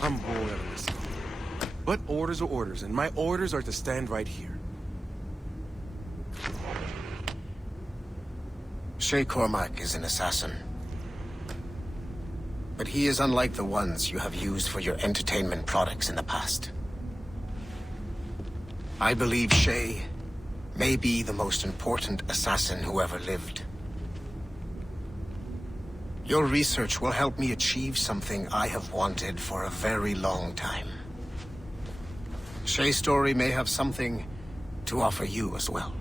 I'm bored of this. But orders are orders, and my orders are to stand right here. Shay Cormac is an assassin. But he is unlike the ones you have used for your entertainment products in the past. I believe Shay may be the most important assassin who ever lived. Your research will help me achieve something I have wanted for a very long time. Shay's story may have something to offer you as well.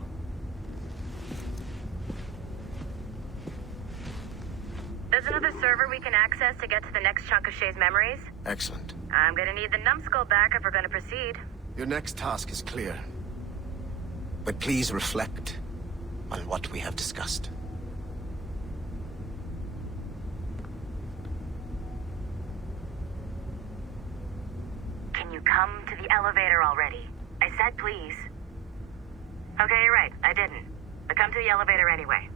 There's another server we can access to get to the next chunk of Shay's memories. Excellent. I'm gonna need the numbskull back if we're gonna proceed. Your next task is clear. But please reflect on what we have discussed. Can you come to the elevator already? I said please. Okay, you're right. I didn't. But come to the elevator anyway.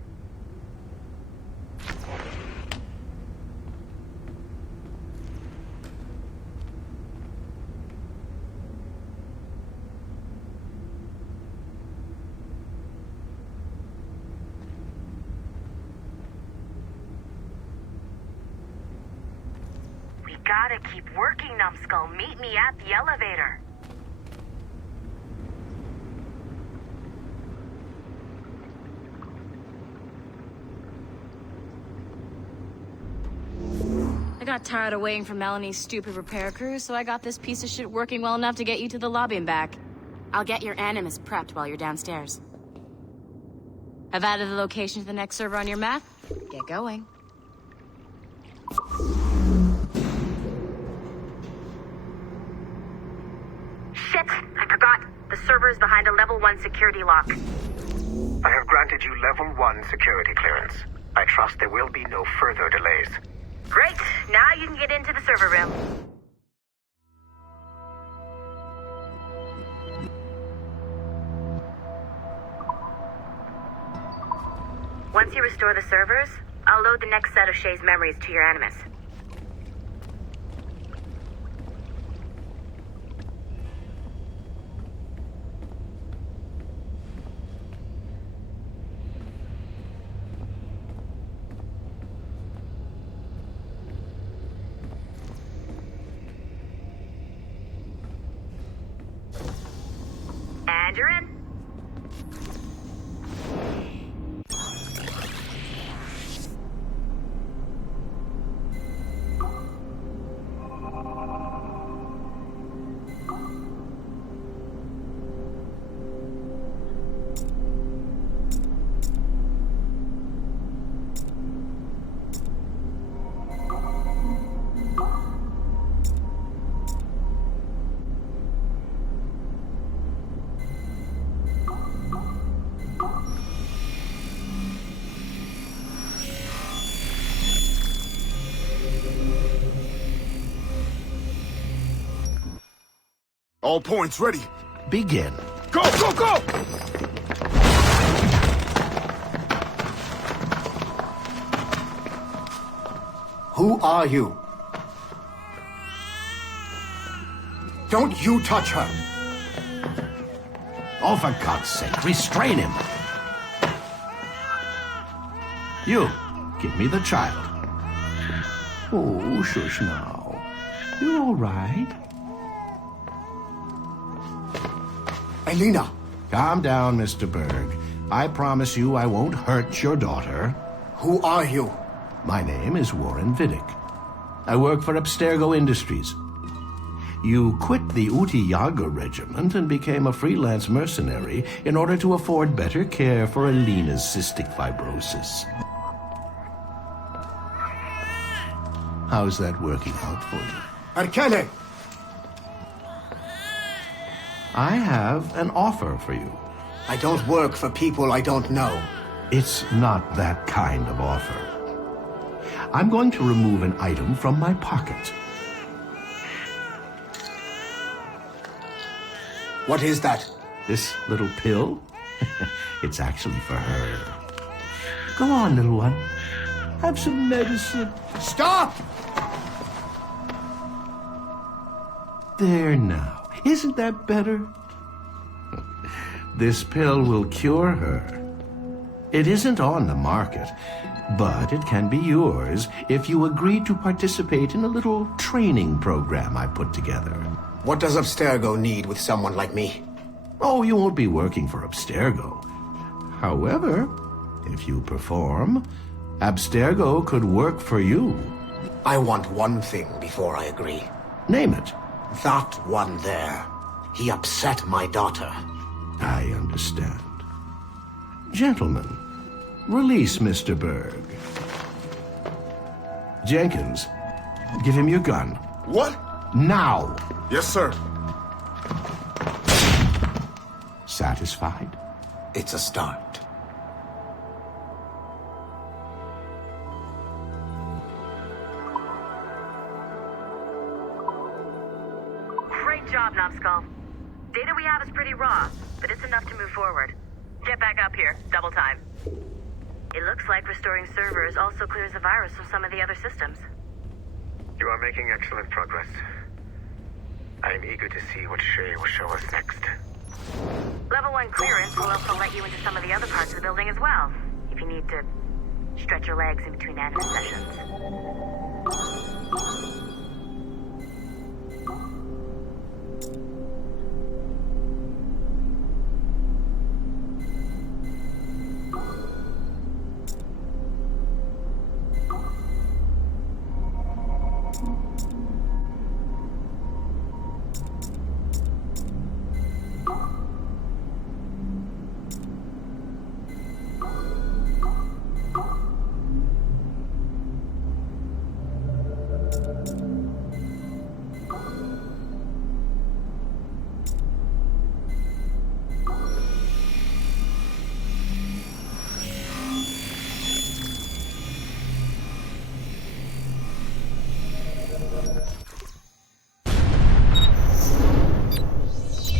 We gotta keep working, Numbskull. Meet me at the elevator. I got tired of waiting for Melanie's stupid repair crew, so I got this piece of shit working well enough to get you to the lobby and back. I'll get your Animus prepped while you're downstairs. I've added the location to the next server on your map. Get going. Shit! I forgot. The server is behind a level 1 security lock. I have granted you level 1 security clearance. I trust there will be no further delays. Great! Now you can get into the server room. Once you restore the servers, I'll load the next set of Shay's memories to your Animus. And you're in. All points ready. Begin. Go, go, go! Who are you? Don't you touch her! Oh, for God's sake, restrain him. You, give me the child. Oh, shush now. You're all right. Elena! Calm down, Mr. Berg. I promise you I won't hurt your daughter. Who are you? My name is Warren Vidic. I work for Abstergo Industries. You quit the Uti Yaga regiment and became a freelance mercenary in order to afford better care for Elena's cystic fibrosis. How's that working out for you? Arkele! I have an offer for you. I don't work for people I don't know. It's not that kind of offer. I'm going to remove an item from my pocket. What is that? This little pill? It's actually for her. Go on, little one. Have some medicine. Stop! There now. Isn't that better? This pill will cure her. It isn't on the market, but it can be yours if you agree to participate in a little training program I put together. What does Abstergo need with someone like me? Oh, you won't be working for Abstergo. However, if you perform, Abstergo could work for you. I want one thing before I agree. Name it. That one there. He upset my daughter. I understand. Gentlemen, release Mr. Berg. Jenkins, give him your gun. What? Now! Yes, sir. Satisfied? It's a start. Great job, Numbskull. Data we have is pretty raw, but it's enough to move forward. Get back up here. Double time. It looks like restoring servers also clears the virus from some of the other systems. You are making excellent progress. I am eager to see what Shay will show us next. Level 1 clearance will also let you into some of the other parts of the building as well, if you need to stretch your legs in between anime sessions.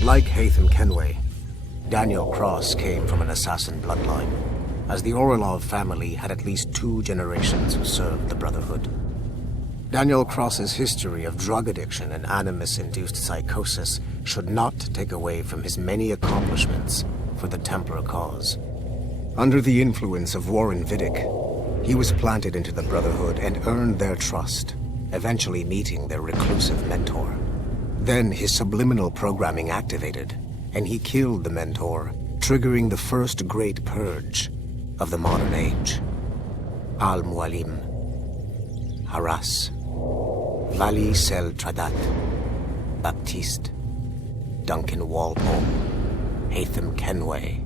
Like Haytham Kenway, Daniel Cross came from an assassin bloodline, as the Orlov family had at least 2 generations who served the Brotherhood. Daniel Cross's history of drug addiction and animus-induced psychosis should not take away from his many accomplishments for the Templar cause. Under the influence of Warren Vidic, he was planted into the Brotherhood and earned their trust, eventually meeting their reclusive mentor. Then his subliminal programming activated, and he killed the mentor, triggering the first great purge of the modern age. Al-Mualim, Haras, Vali Sel Tradat, Baptiste, Duncan Walpole, Haytham Kenway,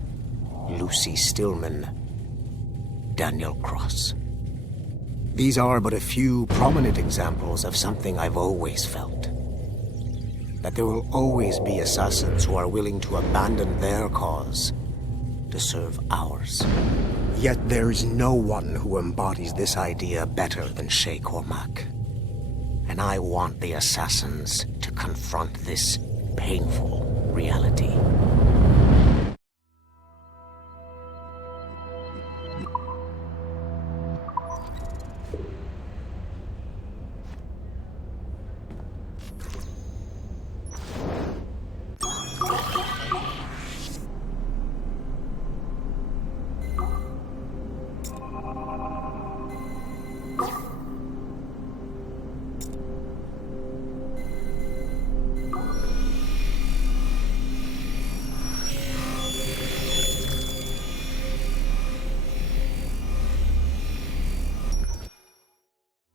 Lucy Stillman, Daniel Cross. These are but a few prominent examples of something I've always felt. That there will always be assassins who are willing to abandon their cause to serve ours. Yet there is no one who embodies this idea better than Shay Cormac. And I want the assassins to confront this painful reality.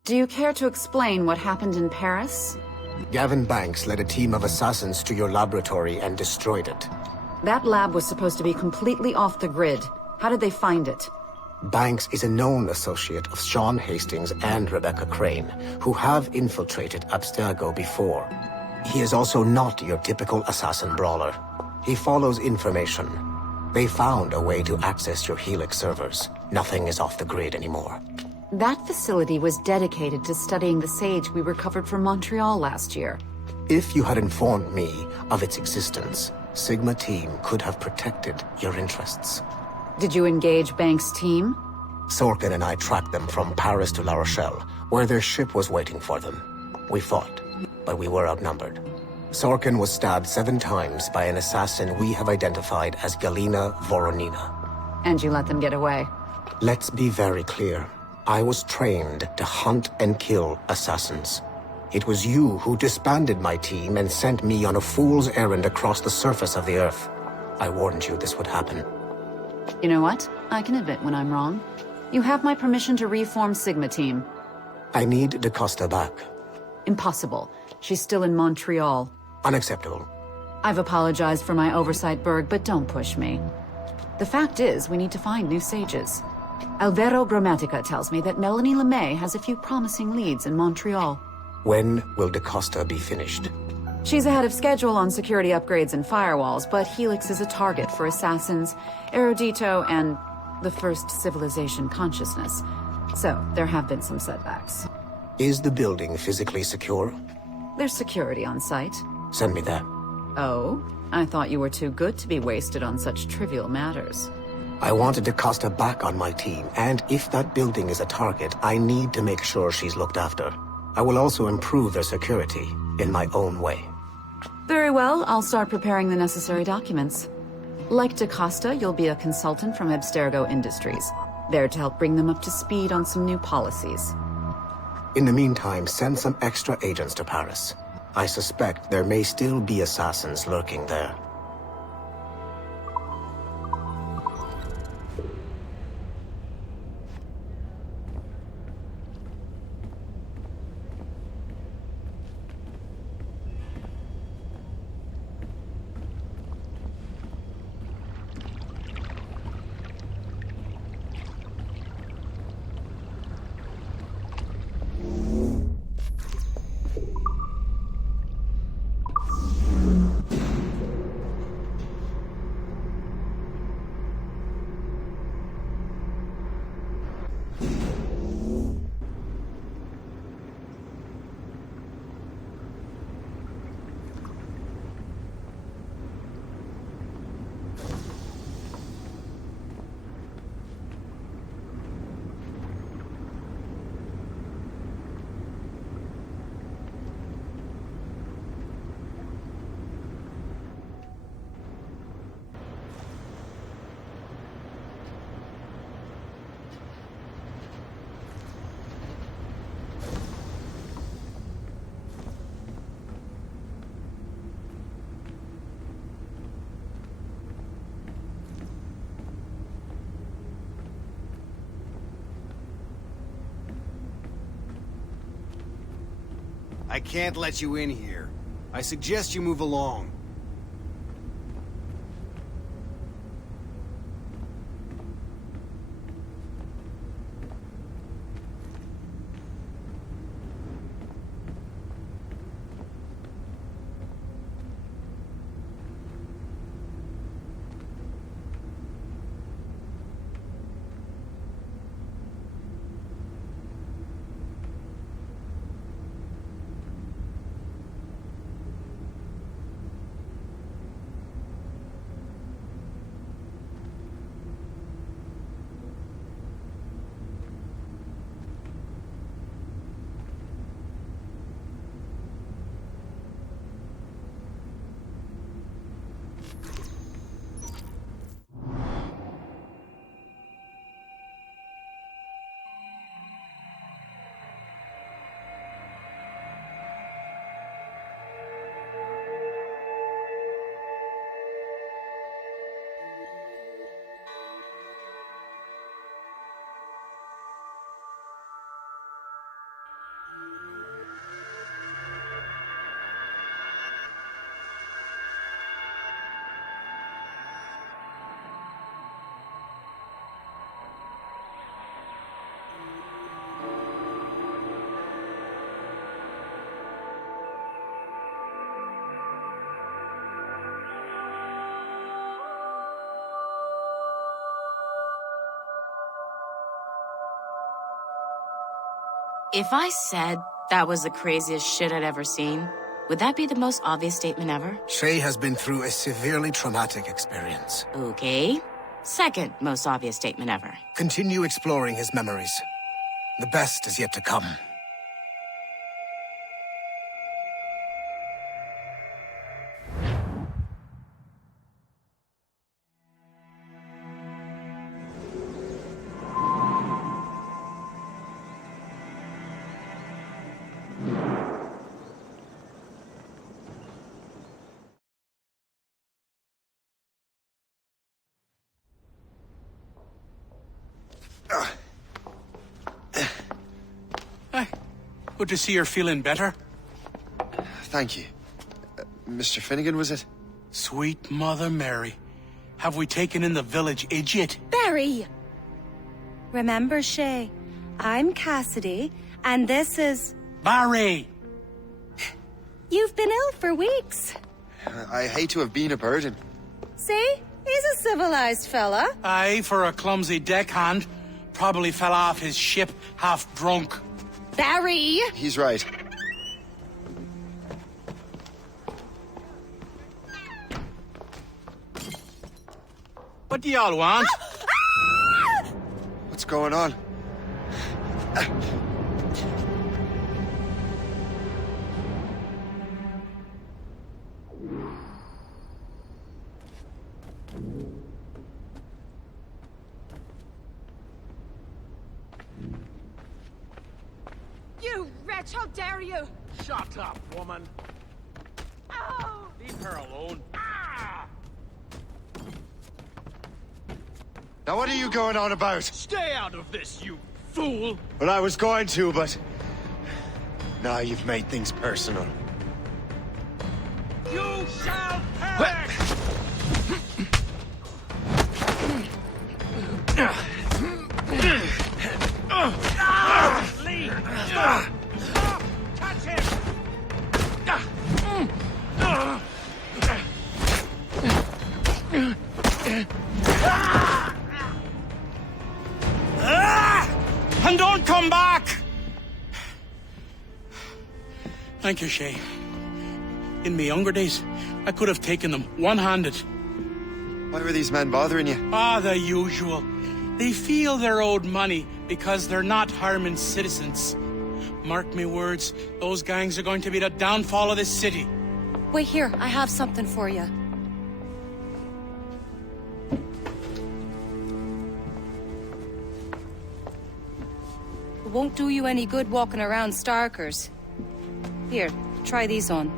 Do you care to explain what happened in Paris? Gavin Banks led a team of assassins to your laboratory and destroyed it. That lab was supposed to be completely off the grid. How did they find it? Banks is a known associate of Sean Hastings and Rebecca Crane, who have infiltrated Abstergo before. He is also not your typical assassin brawler. He follows information. They found a way to access your Helix servers. Nothing is off the grid anymore. That facility was dedicated to studying the sage we recovered from Montreal last year. If you had informed me of its existence, Sigma Team could have protected your interests. Did you engage Banks' team? Sorkin and I tracked them from Paris to La Rochelle, where their ship was waiting for them. We fought, but we were outnumbered. Sorkin was stabbed 7 times by an assassin we have identified as Galina Voronina. And you let them get away. Let's be very clear. I was trained to hunt and kill assassins. It was you who disbanded my team and sent me on a fool's errand across the surface of the Earth. I warned you this would happen. You know what? I can admit when I'm wrong. You have my permission to reform Sigma Team. I need DaCosta back. Impossible. She's still in Montreal. Unacceptable. I've apologized for my oversight, Berg, but don't push me. The fact is, we need to find new sages. Alvaro Grammatica tells me that Melanie LeMay has a few promising leads in Montreal. When will DaCosta be finished? She's ahead of schedule on security upgrades and firewalls, but Helix is a target for assassins, Erudito, and the First Civilization consciousness. So, there have been some setbacks. Is the building physically secure? There's security on site. Send me there. Oh? I thought you were too good to be wasted on such trivial matters. I wanted DaCosta back on my team, and if that building is a target, I need to make sure she's looked after. I will also improve their security in my own way. Very well, I'll start preparing the necessary documents. Like DaCosta, you'll be a consultant from Abstergo Industries, there to help bring them up to speed on some new policies. In the meantime, send some extra agents to Paris. I suspect there may still be assassins lurking there. I can't let you in here. I suggest you move along. If I said that was the craziest shit I'd ever seen, would that be the most obvious statement ever? Shay has been through a severely traumatic experience. Okay. Second most obvious statement ever. Continue exploring his memories. The best is yet to come. Good to see you're feeling better. Thank you. Mr. Finnegan, was it? Sweet Mother Mary. Have we taken in the village idiot? Barry! Remember, Shay, I'm Cassidy, and this is... Barry! You've been ill for weeks. I hate to have been a burden. See? He's a civilized fella. Aye, for a clumsy deckhand. Probably fell off his ship half drunk. Barry! He's right. What do y'all want? What's going on? You wretch, how dare you! Shut up, woman. Ow! Leave her alone. Now what are you going on about? Stay out of this, you fool! Well, I was going to, but... Now you've made things personal. You shall perish! Lee! Stop! Stop! Touch him! And don't come back! Thank you, Shay. In my younger days, I could have taken them one-handed. Why were these men bothering you? The usual. They feel they're owed money because they're not harming citizens. Mark me words, those gangs are going to be the downfall of this city. Wait here, I have something for you. It won't do you any good walking around Starkers. Here, try these on.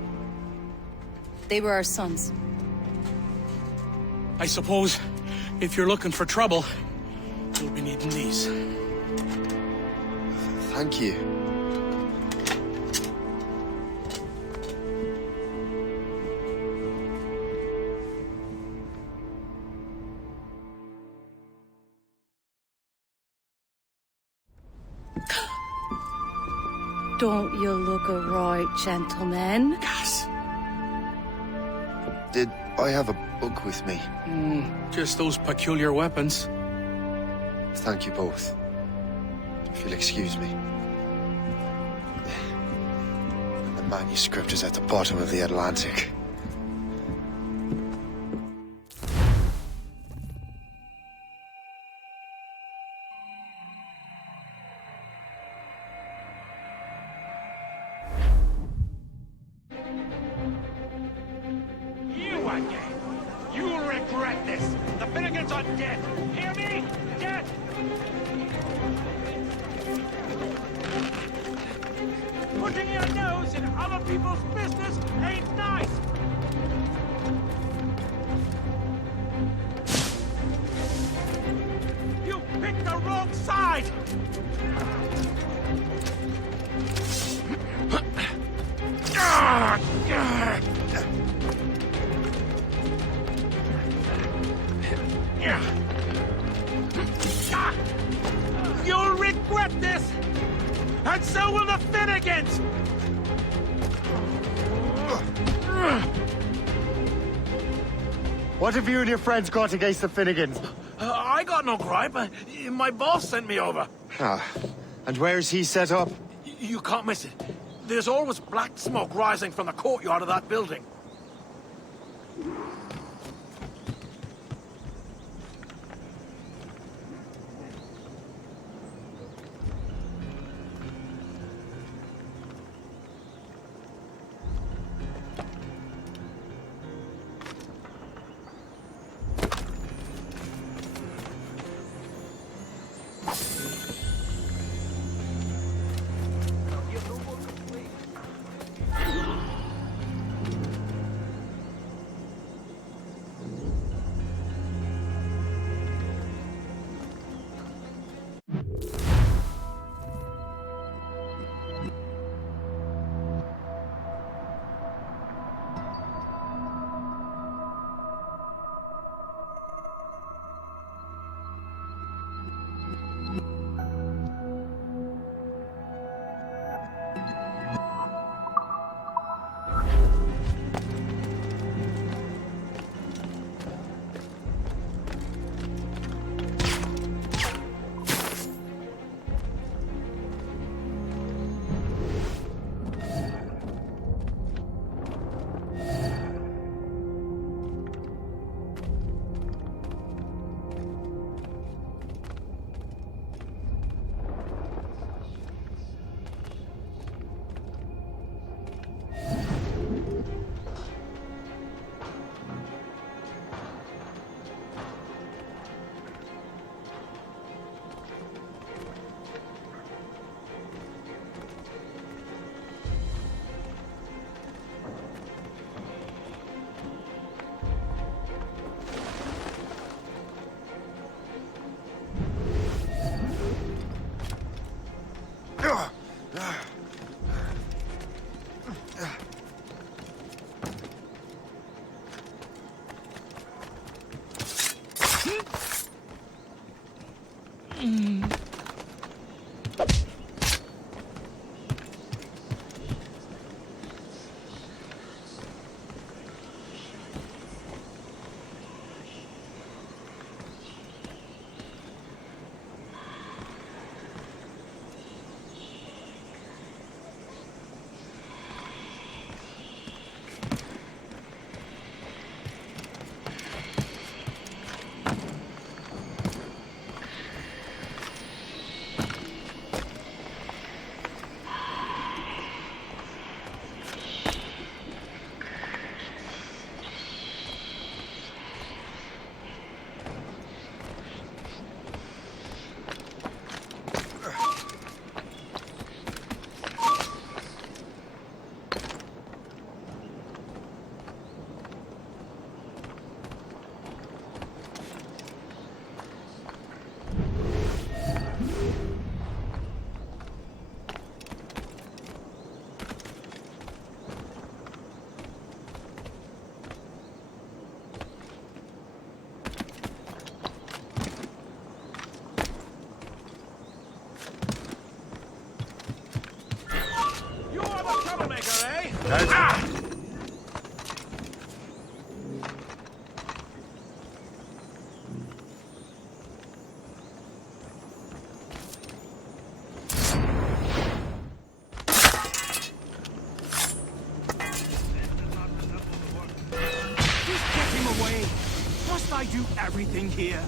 They were our sons. I suppose, if you're looking for trouble, you'll be needing these. Thank you. Don't you look a right gentleman? Gas. Did I have a book with me? Just those peculiar weapons. Thank you both. If you'll excuse me. The manuscript is at the bottom of the Atlantic. You again! You'll regret this! The Finnegans are dead! Hear me? Dead! Putting your nose in other people's business ain't nice! You picked the wrong side! You'll regret this! And so will the Finnegans! What have you and your friends got against the Finnegans? I got no gripe. My boss sent me over. And where's he set up? You can't miss it. There's always black smoke rising from the courtyard of that building. if I do everything here?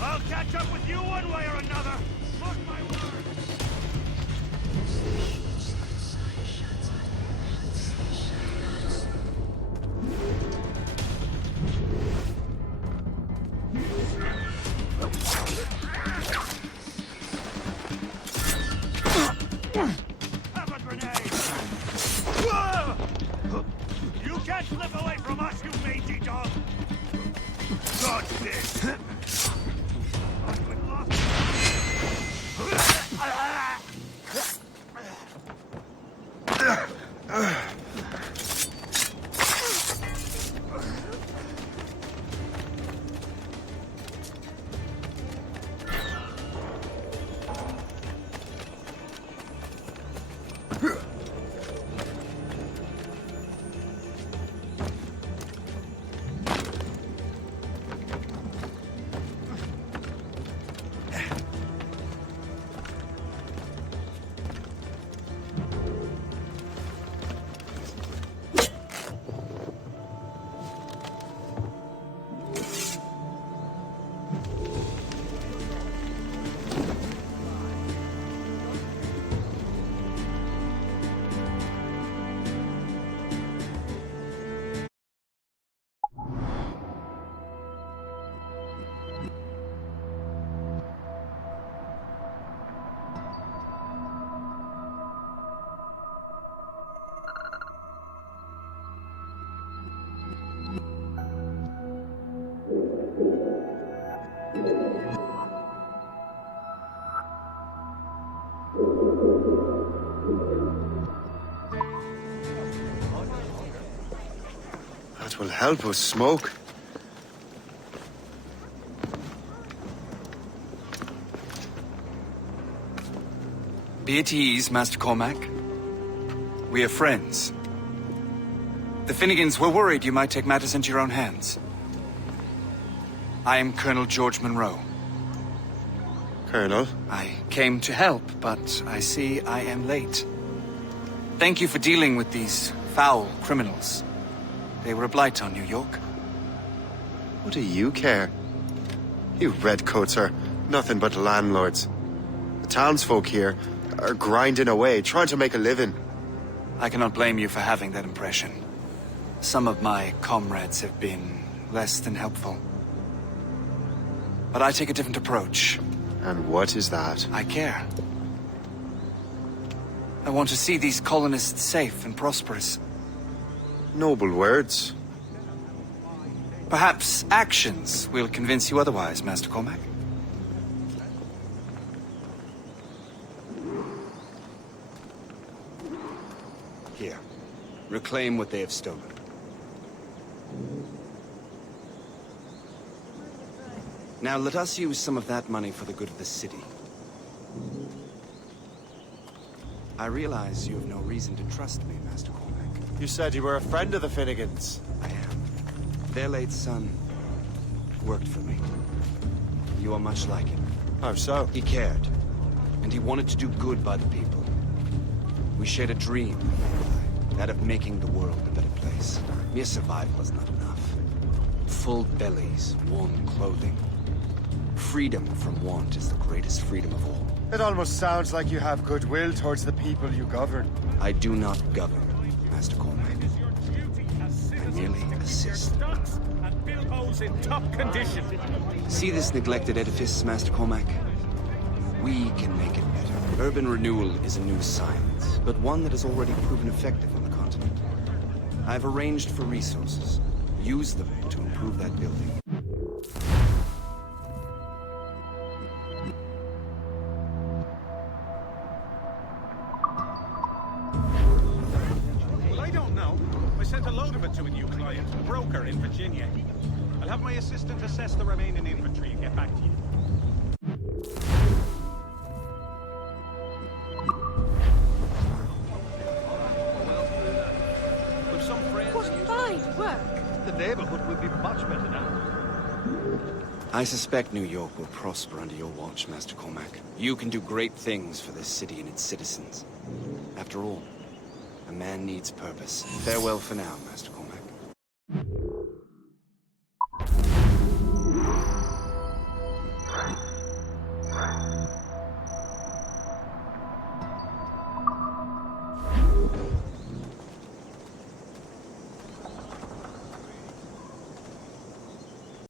I'll catch up with you one way or another. Mark my words. Have a grenade! You can't slip away from us, you mangy dog! Dodge this! That will help us smoke. Be at ease, Master Cormac. We are friends. The Finnegans were worried you might take matters into your own hands. I am Colonel George Monroe. Colonel? I came to help, but I see I am late. Thank you for dealing with these foul criminals. They were a blight on New York. What do you care? You redcoats are nothing but landlords. The townsfolk here are grinding away, trying to make a living. I cannot blame you for having that impression. Some of my comrades have been less than helpful. But I take a different approach. And what is that? I care. I want to see these colonists safe and prosperous. Noble words. Perhaps actions will convince you otherwise, Master Cormac. Here. Reclaim what they have stolen. Now let us use some of that money for the good of the city. I realize you have no reason to trust me, Master Cormac. You said you were a friend of the Finnegans. I am. Their late son worked for me. You are much like him. How so? He cared, and he wanted to do good by the people. We shared a dream, that of making the world a better place. Mere survival is not enough. Full bellies, warm clothing. Freedom from want is the greatest freedom of all. It almost sounds like you have goodwill towards the people you govern. I do not govern, Master Cormac. I merely assist. In top condition. See this neglected edifice, Master Cormac? We can make it better. Urban renewal is a new science, but one that has already proven effective on the continent. I've arranged for resources. Use them to improve that building. Well, I don't know. I sent a load of it to a new client, a broker in Virginia. I'll have my assistant assess the remaining inventory and get back to you. With some friends... What fine work! The neighborhood will be much better now. I suspect New York will prosper under your watch, Master Cormac. You can do great things for this city and its citizens. After all, a man needs purpose. Farewell for now, Master